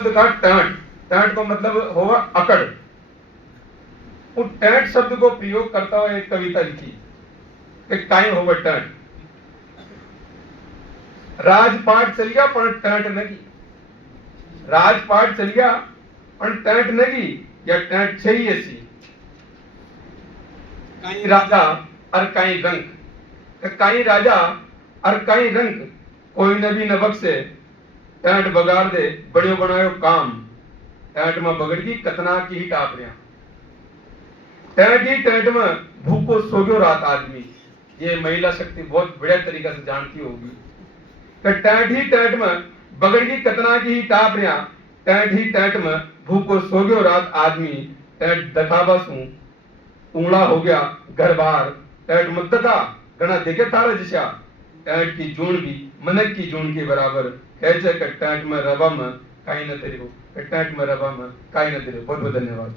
था tert. Tert को मतलब होगा अकड़। वो टर्ट शब्द को प्रयोग करता हुआ एक कविता लिखी, एक टाइम होगा टर्ट। राजपाट चल गया पर टर्ट नगी, राजपाट चल गया पर टर्ट नगी, या टर्ट छही ऐसी कई राजा और कई रंग, कई राजा और कई रंग, कोई नबी न बख्शे टैंट बगाड़ दे बड़ियो बनायो काम, टैंट में बगड़ गई कतना की ही टापरिया, टैंट ही टैंट में भूखो सो गयो रात आदमी। ये महिला शक्ति बहुत बढ़िया तरीका से जानती होगी कि टैंट ही टैंट में बगड़ गई कतना की ही टापरिया, टैंट ही टैंट में भूखो सो गयो रात आदमी, टैंट दखावा सू ऊंगड़ा हो गया घर बार, टैंट मुद्दका गणा देखे तारा जिशा, टैंट की जून भी मनक की जून के बराबर, कैसे टैंट में रबा में काई न तेरे हो, टैंट में रबा में काई न तेरे। बहुत बहुत धन्यवाद।